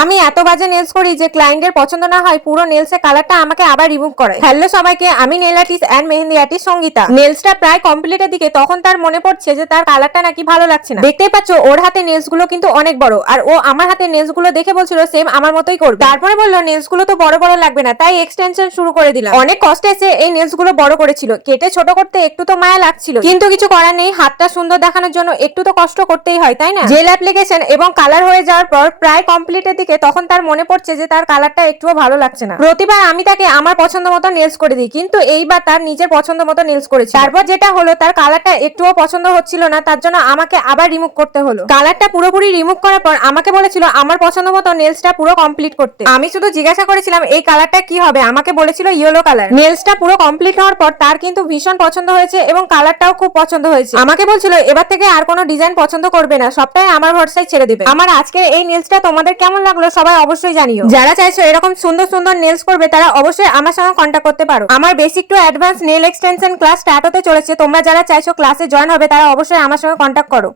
আমি এত বাজে নেলস করি যে ক্লায়েন্টের পছন্দ না হয় পুরো নেলসের কালারটা আমাকে আবার রিমুভ করে। হ্যালো সবাইকে, আমি nail artist and mehndi artist Sangeeta. নেলসটা প্রায় কমপ্লিটের দিকে তখন তার মনে পড়ছে যে তার কালারটা নাকি ভালো লাগছে না। দেখতেই পাচ্ছ ওর হাতে নেলস গুলো কিন্তু অনেক বড়, আর ও আমার হাতে নেলস গুলো দেখে বলছিল সেম আমার মতোই করবে। তারপরে বললো নেলস গুলো তো বড় বড় লাগবে না, তাই এক্সটেনশন শুরু করে দিলাম। অনেক কষ্টে এসে এই নেলস গুলো বড় করেছিল, কেটে ছোট করতে একটু তো মায়া লাগছিল, কিন্তু কিছু করার নেই। হাতটা সুন্দর দেখানোর জন্য একটু তো কষ্ট করতেই হয়, তাই না? জেল অ্যাপ্লিকেশন এবং কালার হয়ে যাওয়ার পর প্রায় কমপ্লিটের দিকে তখন তার মনে পড়ছে যে তার কালারটা একটুও ভালো লাগছে না। প্রতিবার আমি তাকে আমার পছন্দ মতো নেলস করে দিই, কিন্তু এইবার তার নিজের পছন্দ মতো নেলস করেছে। তারপর যেটা হলো, তার কালারটা একটুও পছন্দ হচ্ছিল না, তার জন্য আমাকে আবার রিমুভ করতে হলো। কালারটা পুরোপুরি রিমুভ করার পর আমাকে বলেছিল আমার পছন্দ মতো নেলসটা পুরো কমপ্লিট করতে। আমি শুধু জিজ্ঞাসা করেছিলাম এই কালারটা কি হবে, আমাকে বলেছিল ইয়েলো কালার। নেলসটা পুরো কমপ্লিট হওয়ার পর তার কিন্তু ভীষণ পছন্দ হয়েছে এবং কালারটাও খুব পছন্দ হয়েছে। আমাকে বলছিল এবার থেকে আর কোনো ডিজাইন পছন্দ করবে না, সবটাই আমার ভরসায় ছেড়ে দেবে। আমার আজকের এই নেলসটা তোমাদের কেমন লাগলো সবাই অবশ্যই জানিও। যারা চাইছো এরকম সুন্দর সুন্দর নেলস করবে তারা অবশ্যই আমার সঙ্গে কন্ট্যাক্ট করতে পারো। আমার basic to advance nail extension class start হতে চলেছে। তোমরা যারা চাইছো ক্লাসে জয়েন হবে তারা অবশ্যই আমার সঙ্গে কন্ট্যাক্ট করো।